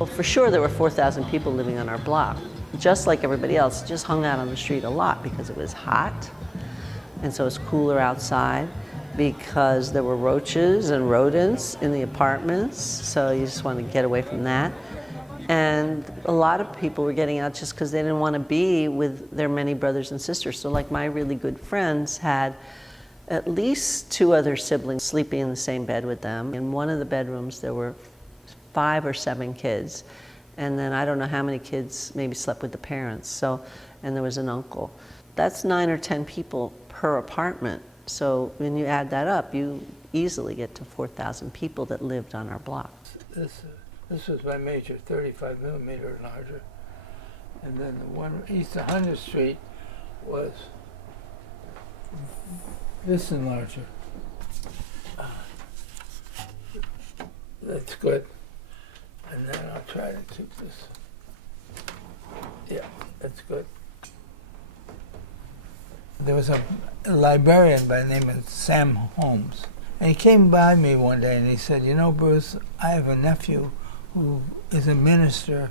Well, for sure there were 4,000 people living on our block. Just like everybody else, just hung out on the street a lot because it was hot, and so it was cooler outside, because there were roaches and rodents in the apartments, so you just want to get away from that. And a lot of people were getting out just because they didn't want to be with their many brothers and sisters. So like my really good friends had at least 2 other siblings sleeping in the same bed with them. In one of the bedrooms there were 5 or 7 kids. And then I don't know how many kids maybe slept with the parents. So, and there was an uncle. That's 9 or 10 people per apartment. So when you add that up, you easily get to 4,000 people that lived on our block. This was my major, 35 millimeter larger. And then the one east of 100th Street was this and larger. That's good. And then I'll try to keep this. Yeah, that's good. There was a librarian by the name of Sam Holmes. And he came by me one day and he said, you know, Bruce, I have a nephew who is a minister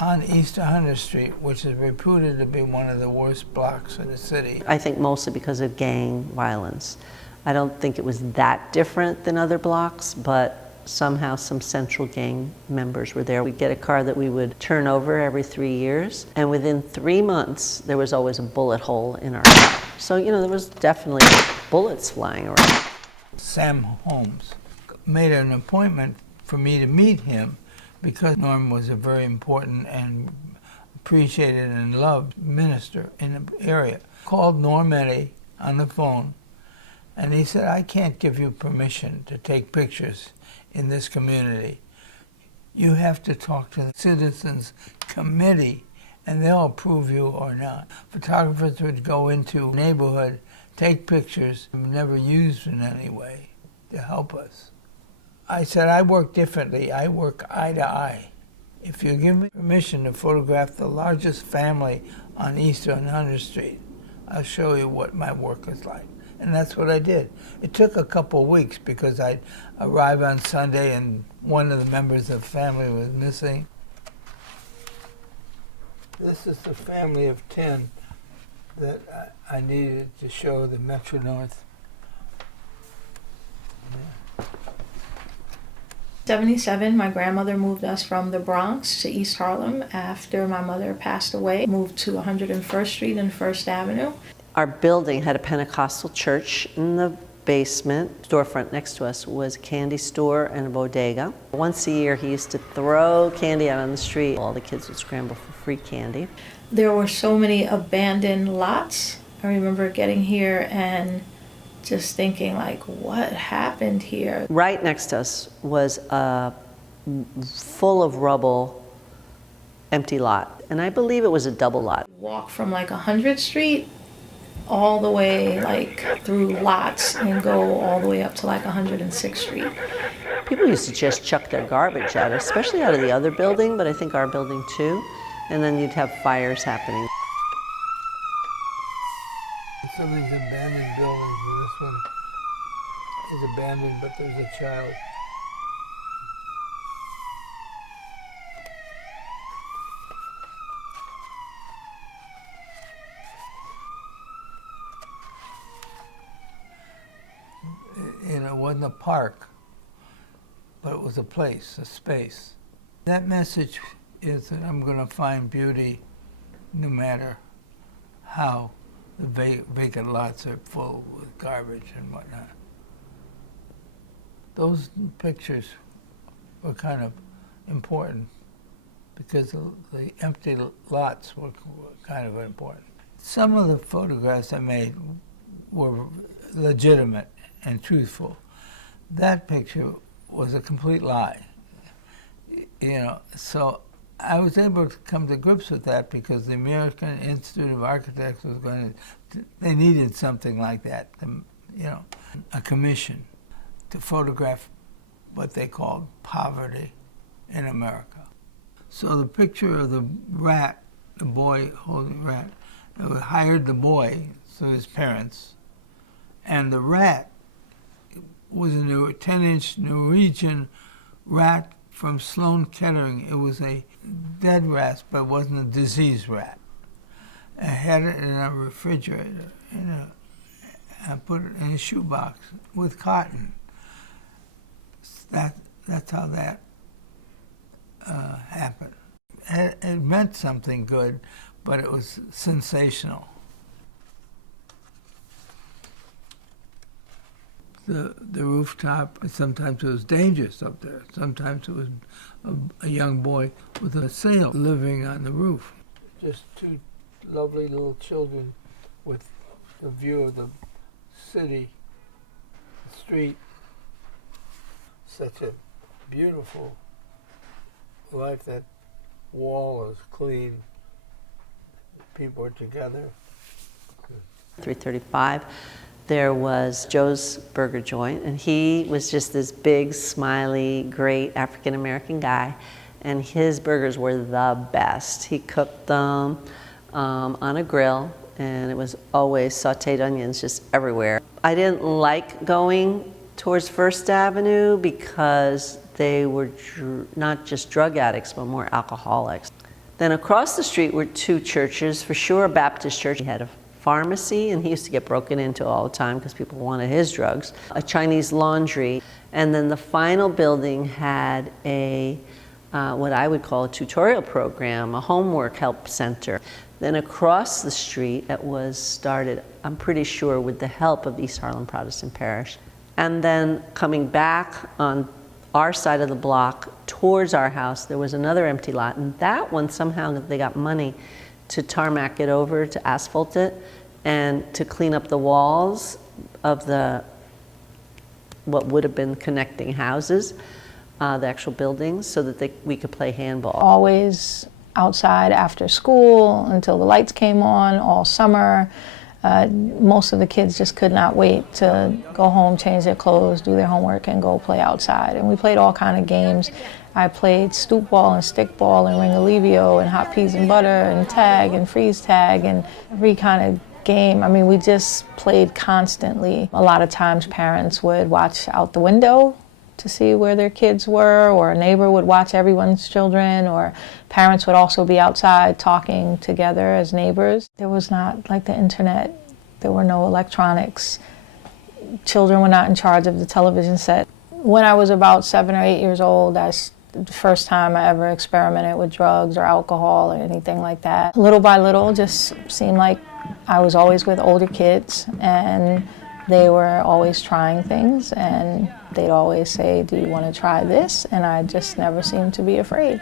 on East 100th Street, which is reputed to be one of the worst blocks in the city. I think mostly because of gang violence. I don't think it was that different than other blocks, but somehow some central gang members were there. We'd get a car that we would turn over every 3 years, and within 3 months there was always a bullet hole in our car. So, you know, there was definitely bullets flying around. Sam Holmes made an appointment for me to meet him because Norm was a very important and appreciated and loved minister in the area. Called Norm Eddy on the phone, and he said, I can't give you permission to take pictures in this community. You have to talk to the Citizens Committee, and they'll approve you or not. Photographers would go into a neighborhood, take pictures, never used in any way to help us. I said, I work differently. I work eye to eye. If you give me permission to photograph the largest family on East 100th Street, I'll show you what my work is like. And that's what I did. It took a couple of weeks because I'd arrive on Sunday and one of the members of the family was missing. This is the family of 10 that I needed to show the Metro North. Yeah. 77, my grandmother moved us from the Bronx to East Harlem after my mother passed away. Moved to 101st Street and 1st Avenue. Our building had a Pentecostal church in the basement. Storefront next to us was a candy store and a bodega. Once a year he used to throw candy out on the street. All the kids would scramble for free candy. There were so many abandoned lots. I remember getting here and just thinking, like, what happened here? Right next to us was a full of rubble, empty lot. And I believe it was a double lot. Walk from like 100th Street all the way like through lots and go all the way up to like 106th Street. People used to just chuck their garbage out, especially out of the other building, but I think our building too. And then you'd have fires happening. Some of these abandoned buildings, and this one is abandoned, but there's a child. And it wasn't a park, but it was a place, a space. That message is that I'm going to find beauty no matter how the vacant lots are full with garbage and whatnot. Those pictures were kind of important because the empty lots were kind of important. Some of the photographs I made were legitimate and truthful. That picture was a complete lie, you know, so I was able to come to grips with that because the American Institute of Architects was going to, they needed something like that, you know, a commission to photograph what they called poverty in America. So the picture of the rat, the boy holding the rat, they hired the boy, so his parents, and the rat was a 10-inch Norwegian rat from Sloan Kettering. It was a dead rat, but it wasn't a disease rat. I had it in a refrigerator, I put it in a shoebox with cotton. That's how that happened. It meant something good, but it was sensational. The rooftop, sometimes it was dangerous up there. Sometimes it was a young boy with a sail living on the roof. Just two lovely little children with the view of the city, the street. Such a beautiful life. That wall is clean. People are together. 335. There was Joe's Burger Joint, and he was just this big, smiley, great African-American guy, and his burgers were the best. He cooked them on a grill, and it was always sauteed onions just everywhere. I didn't like going towards First Avenue because they were not just drug addicts, but more alcoholics. Then across the street were two churches, for sure a Baptist church. He had a pharmacy, and he used to get broken into all the time because people wanted his drugs, a Chinese laundry, and then the final building had a what I would call a tutorial program, a homework help center. Then across the street, it was started, I'm pretty sure, with the help of East Harlem Protestant Parish. And then coming back on our side of the block towards our house, there was another empty lot, and that one somehow they got money to tarmac it over, to asphalt it, and to clean up the walls of what would have been connecting houses, the actual buildings, so that we could play handball. Always outside after school until the lights came on all summer. Most of the kids just could not wait to go home, change their clothes, do their homework, and go play outside. And we played all kind of games. I played stoop ball and stick ball and ring-a-levio and hot peas and butter and tag and freeze tag and every kind of game. I mean, we just played constantly. A lot of times parents would watch out the window to see where their kids were, or a neighbor would watch everyone's children, or parents would also be outside talking together as neighbors. There was not like the internet. There were no electronics. Children were not in charge of the television set. When I was about 7 or 8 years old, that's the first time I ever experimented with drugs or alcohol or anything like that. Little by little, just seemed like I was always with older kids, and they were always trying things, and they'd always say, "Do you want to try this?" And I just never seemed to be afraid.